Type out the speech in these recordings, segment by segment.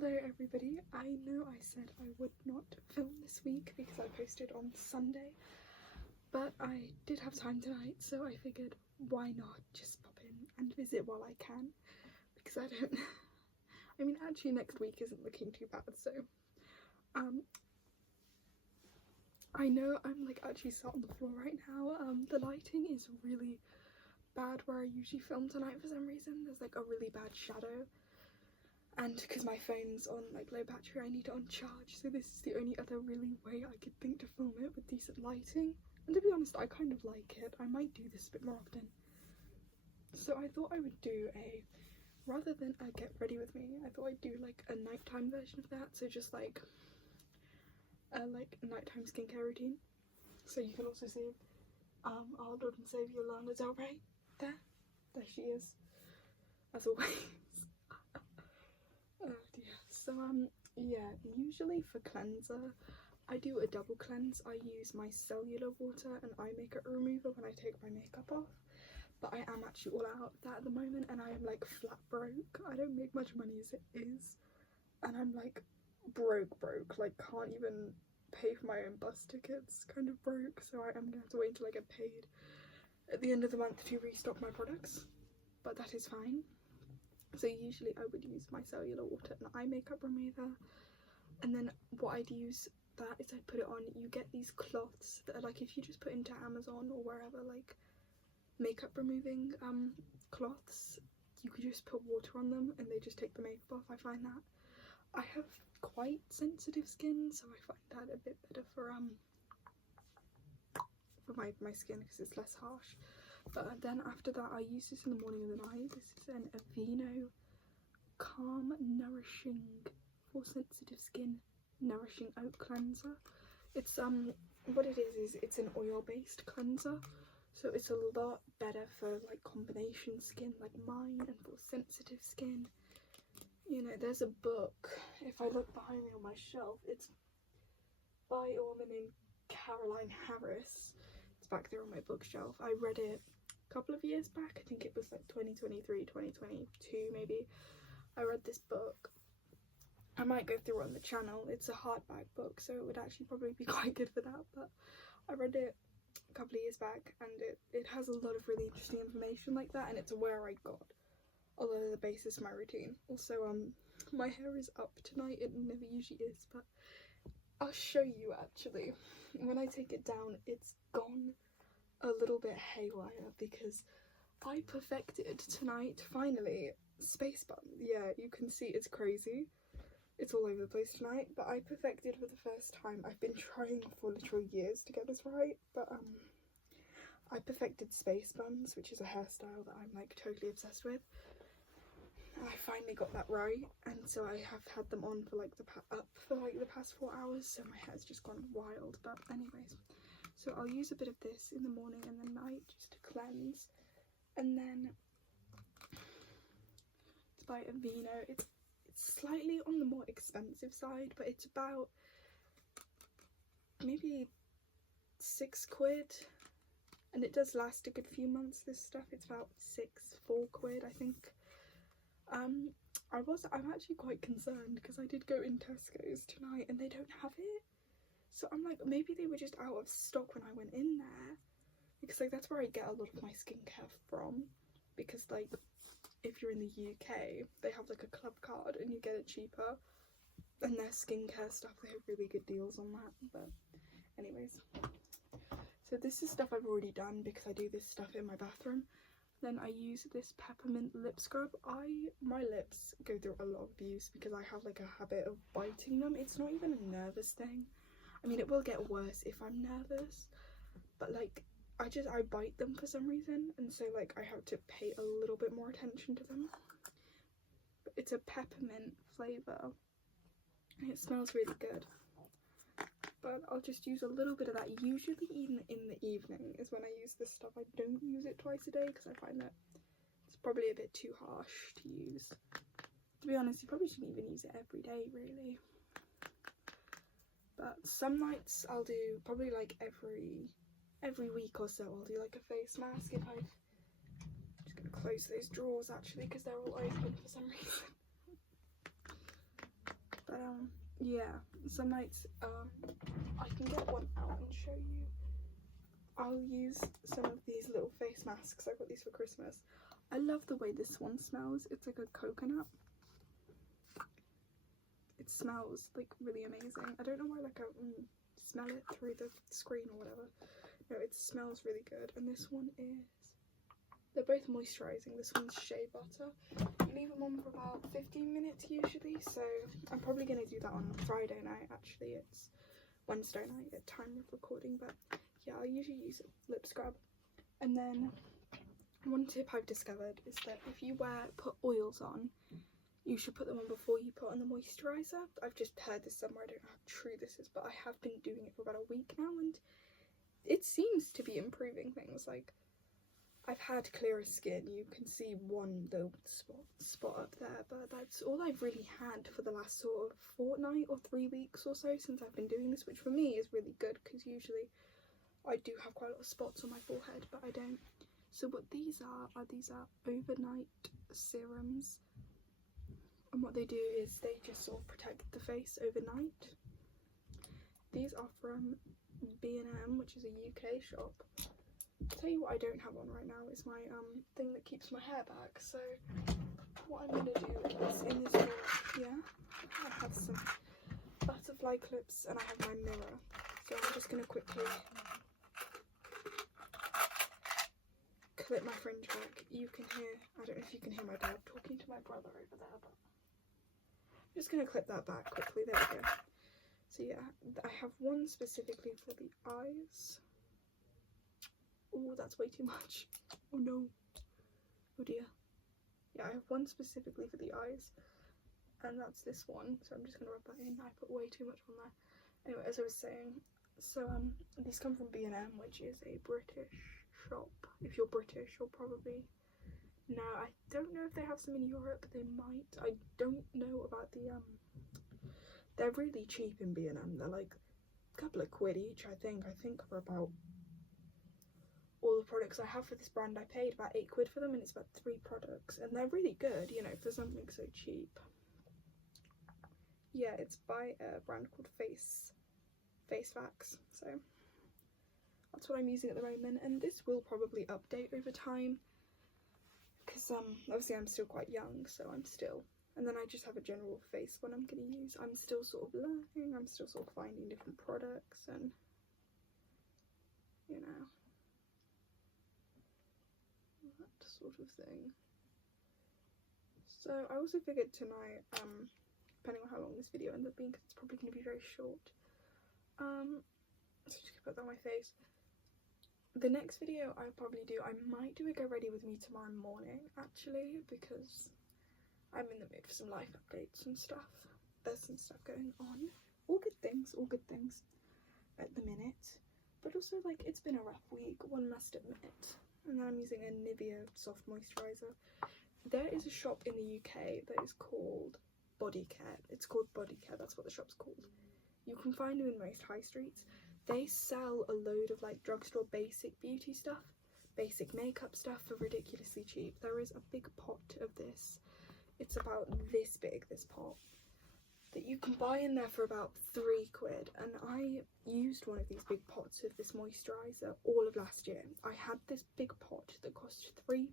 Hello everybody, I know I said I would not film this week because I posted on Sunday, but I did have time tonight, so I figured why not just pop in and visit while I can, because I mean actually next week isn't looking too bad, so I know I'm like actually sat on the floor right now. The lighting is really bad where I usually film tonight for some reason. There's like a really bad shadow. And because my phone's on like low battery, I need it on charge, so this is the only other really way I could think to film it with decent lighting. And to be honest, I kind of like it. I might do this a bit more often. So I thought I would do rather than a get ready with me, I thought I'd do like a nighttime version of that. So just like a nighttime skincare routine. So you can also see our Lord and Saviour Lana Del Rey there. There she is, as always. Oh dear. So yeah, usually for cleanser I do a double cleanse. I use my cellular water and eye makeup remover when I take my makeup off, but I am actually all out of that at the moment and I am like flat broke. I don't make much money as it is, and I'm like broke, like can't even pay for my own bus tickets, kind of broke, so I am gonna have to wait until I get paid at the end of the month to restock my products, but that is fine. So usually I would use my cellular water and eye makeup remover, and then what I'd use that is I'd put it on. You get these cloths that are like, if you just put into Amazon or wherever, like makeup removing cloths, you could just put water on them and they just take the makeup off. I find that I have quite sensitive skin, so I find that a bit better for my skin because it's less harsh. But then after that I use this in the morning and the night. This is an Aveeno Calm Nourishing for Sensitive Skin Nourishing Oat Cleanser. It's what it is it's an oil based cleanser, so it's a lot better for like combination skin like mine and for sensitive skin. You know, there's a book, if I look behind me on my shelf, it's by a woman named Caroline Harris. It's back there on my bookshelf. I read it a couple of years back, I think it was like 2023, 2022 maybe. I read this book. I might go through it on the channel. It's a hardback book, so it would actually probably be quite good for that, but I read it a couple of years back and it has a lot of really interesting information like that, and it's where I got a lot of the basis of my routine. Also, my hair is up tonight. It never usually is, but I'll show you actually. When I take it down, it's gone a little bit haywire because I perfected tonight, finally, space bun. Yeah, you can see it's crazy. It's all over the place tonight, but I perfected for the first time. I've been trying for literal years to get this right, but I perfected space buns, which is a hairstyle that I'm like totally obsessed with. I finally got that right, and so I have had them on for like the past 4 hours, so my hair's just gone wild. But anyways, so I'll use a bit of this in the morning and the night just to cleanse, and then it's by Aveeno. It's slightly on the more expensive side, but it's about maybe £6, and it does last a good few months. This stuff, it's about £4, I think. I'm actually quite concerned because I did go in Tesco's tonight and they don't have it, so I'm like, maybe they were just out of stock when I went in there, because like that's where I get a lot of my skincare from, because like if you're in the UK they have like a club card and you get it cheaper, and their skincare stuff, they have really good deals on that. But anyways, so this is stuff I've already done because I do this stuff in my bathroom. Then I use this peppermint lip scrub. My lips go through a lot of abuse because I have like a habit of biting them. It's not even a nervous thing. I mean, it will get worse if I'm nervous, but like I bite them for some reason, and so like I have to pay a little bit more attention to them. But it's a peppermint flavour and it smells really good. But I'll just use a little bit of that. Usually even in the evening is when I use this stuff. I don't use it twice a day because I find that it's probably a bit too harsh to use. To be honest, you probably shouldn't even use it every day really. But some nights I'll do probably like every week or so I'll do like a face mask. If I'm just gonna close those drawers actually because they're all open for some reason. yeah, some nights I can get one out and show you. I'll use some of these little face masks. I got these for Christmas. I love the way this one smells. It's like a coconut. It smells like really amazing. I don't know why, like, I smell it through the screen or whatever. No, it smells really good. And this one is, they're both moisturising. This one's shea butter. You leave them on for about 15 minutes usually, so I'm probably going to do that on Friday night. Actually, it's Wednesday night at time of recording, but yeah, I usually use a lip scrub. And then one tip I've discovered is that if you put oils on, you should put them on before you put on the moisturiser. I've just heard this somewhere, I don't know how true this is, but I have been doing it for about a week now, and it seems to be improving things. Like, I've had clearer skin. You can see one little spot up there, but that's all I've really had for the last sort of fortnight or 3 weeks or so since I've been doing this, which for me is really good because usually I do have quite a lot of spots on my forehead, but I don't. So what these are overnight serums, and what they do is they just sort of protect the face overnight. These are from B&M, which is a UK shop. I'll tell you what I don't have on right now is my thing that keeps my hair back. So what I'm going to do is in this drawer here, I have some butterfly clips and I have my mirror. So I'm just going to quickly clip my fringe back. You can hear, I don't know if you can hear my dad talking to my brother over there, but I'm just going to clip that back quickly. There we go. So yeah, I have one specifically for the eyes. Oh, that's way too much. Oh no. Oh dear. Yeah, I have one specifically for the eyes, and that's this one. So I'm just going to rub that in. I put way too much on there. Anyway, as I was saying, so these come from B&M, which is a British shop. If you're British, you'll probably know. I don't know if they have some in Europe, but they might. I don't know about the they're really cheap in B&M. They're like a couple of quid each, I think for about all the products I have for this brand. I paid about 8 quid for them, and it's about 3 products, and they're really good, you know, for something so cheap. Yeah, it's by a brand called Face Facts, so that's what I'm using at the moment, and this will probably update over time because obviously I'm still quite young, so and then I just have a general face one I'm going to use. I'm still sort of learning, I'm still sort of finding different products, and you know, that sort of thing. So I also figured tonight, depending on how long this video ends up being, because it's probably going to be very short, so just put that on my face. The next video I'll probably do, I might do a get ready with me tomorrow morning actually, because I'm in the mood for some life updates and stuff. There's some stuff going on. All good things at the minute. But also, like, it's been a rough week, one must admit. And then I'm using a Nivea soft moisturiser. There is a shop in the UK that is called Body Care. It's called Body Care, that's what the shop's called. You can find them in most high streets. They sell a load of like drugstore basic beauty stuff, basic makeup stuff for ridiculously cheap. There is a big pot of this. It's about this big, this pot, that you can buy in there for about 3 quid. And I used one of these big pots of this moisturiser all of last year. I had this big pot that cost £3.20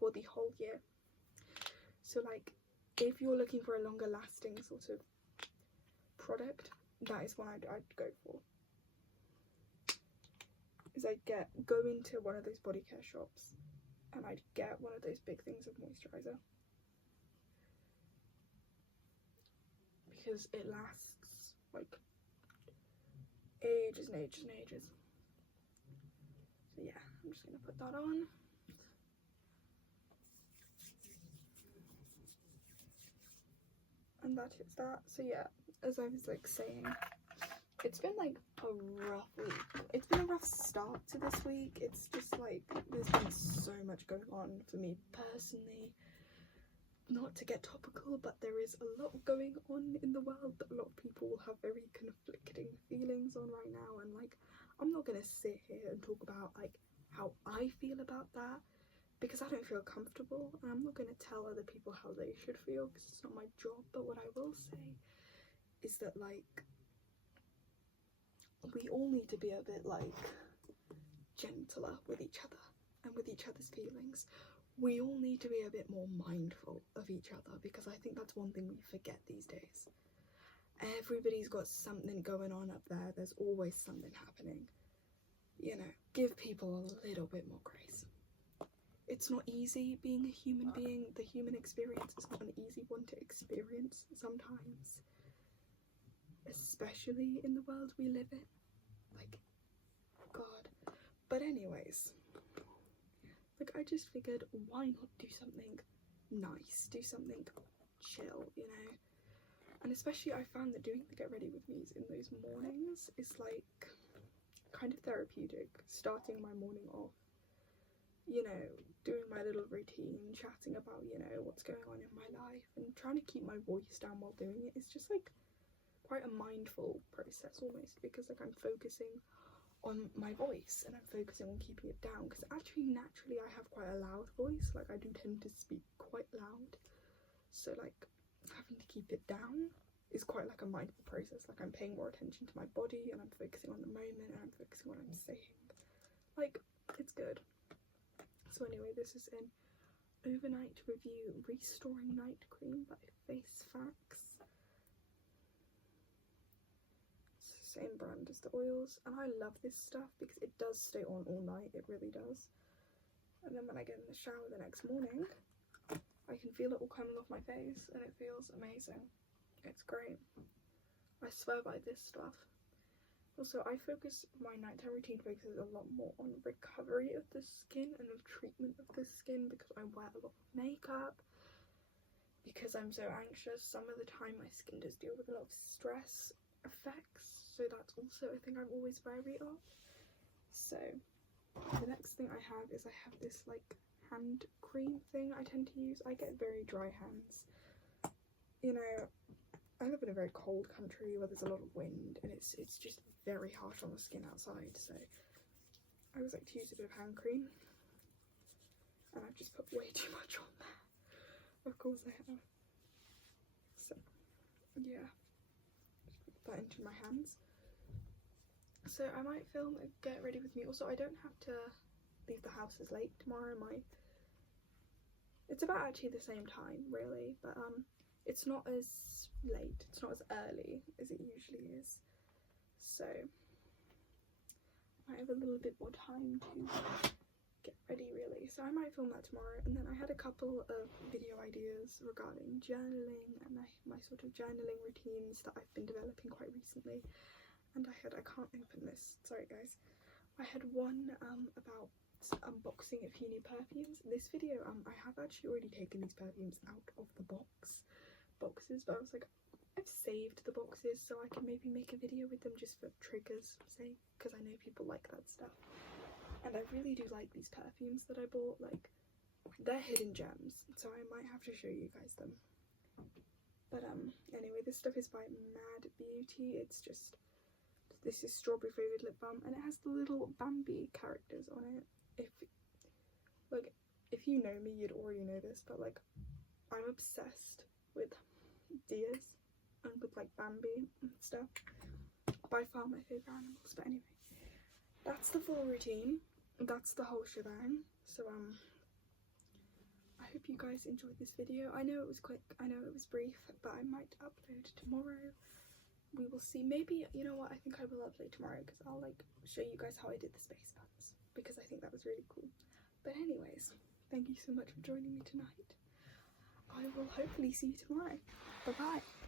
for the whole year. So like, if you're looking for a longer lasting sort of product, that is what I'd go for. Is I'd go into one of those body care shops and I'd get one of those big things of moisturiser, because it lasts like ages and ages and ages. So yeah, I'm just gonna put that on. And that is that. So yeah, as I was like saying, it's been like a rough week. It's been a rough start to this week. It's just like, there's been so much going on for me personally. Not to get topical, but there is a lot going on in the world that a lot of people will have very conflicting feelings on right now. And like, I'm not gonna sit here and talk about like how I feel about that, because I don't feel comfortable, and I'm not going to tell other people how they should feel because it's not my job. But what I will say is that, like, we all need to be a bit, like, gentler with each other and with each other's feelings. We all need to be a bit more mindful of each other, because I think that's one thing we forget these days. Everybody's got something going on up there. There's always something happening. You know, give people a little bit more grace. It's not easy being a human being. The human experience is not an easy one to experience sometimes, especially in the world we live in. Like, God. But anyways, like, I just figured, why not do something nice, do something chill, you know? And especially I found that doing the get ready with me's in those mornings is, like, kind of therapeutic. Starting my morning off, you know, doing my little routine, chatting about, you know, what's going on in my life, and trying to keep my voice down while doing it is just, like, quite a mindful process almost, because, like, I'm focusing on my voice and I'm focusing on keeping it down, because actually naturally I have quite a loud voice. Like, I do tend to speak quite loud, so, like, having to keep it down is quite, like, a mindful process. Like, I'm paying more attention to my body and I'm focusing on the moment and I'm focusing on what I'm saying. Like, it's good. So anyway, this is an overnight review restoring night cream by Face Facts. Same brand as the oils, and I love this stuff because it does stay on all night. It really does. And then when I get in the shower the next morning, I can feel it all coming off my face and it feels amazing. It's great. I swear by this stuff. Also, my nighttime routine focuses a lot more on recovery of the skin and of treatment of the skin, because I wear a lot of makeup, because I'm so anxious. Some of the time my skin does deal with a lot of stress effects, so that's also a thing I'm always wary of. So the next thing I have is I have this, like, hand cream thing I tend to use. I get very dry hands. You know, I live in a very cold country where there's a lot of wind, and it's just very harsh on the skin outside, so I always like to use a bit of hand cream, and I've just put way too much on there. Of course I have. So yeah, just put that into my hands. So I might film a get ready with me. Also, I don't have to leave the house as late tomorrow. It's about actually the same time, really, but it's not as late, it's not as early as it usually is, so I have a little bit more time to get ready, really. So I might film that tomorrow. And then I had a couple of video ideas regarding journaling and my sort of journaling routines that I've been developing quite recently. And I can't open this, sorry guys. I had one about unboxing a few new perfumes. In this video, I have actually already taken these perfumes out of the boxes, but I was like, I've saved the boxes so I can maybe make a video with them just for triggers' sake, because I know people like that stuff. And I really do like these perfumes that I bought. Like, they're hidden gems, so I might have to show you guys them. But anyway, this stuff is by Mad Beauty. This is strawberry flavoured lip balm, and it has the little Bambi characters on it. If you know me, you'd already know this, but, like, I'm obsessed with deers and with, like, Bambi and stuff. By far my favourite animals. But anyway, that's the full routine. That's the whole shebang. So I hope you guys enjoyed this video. I know it was quick, I know it was brief, but I might upload tomorrow. We will see. Maybe, you know what, I think I will upload tomorrow, because I'll, like, show you guys how I did the space buns, because I think that was really cool. But anyways, thank you so much for joining me tonight. I will hopefully see you tomorrow. Bye bye.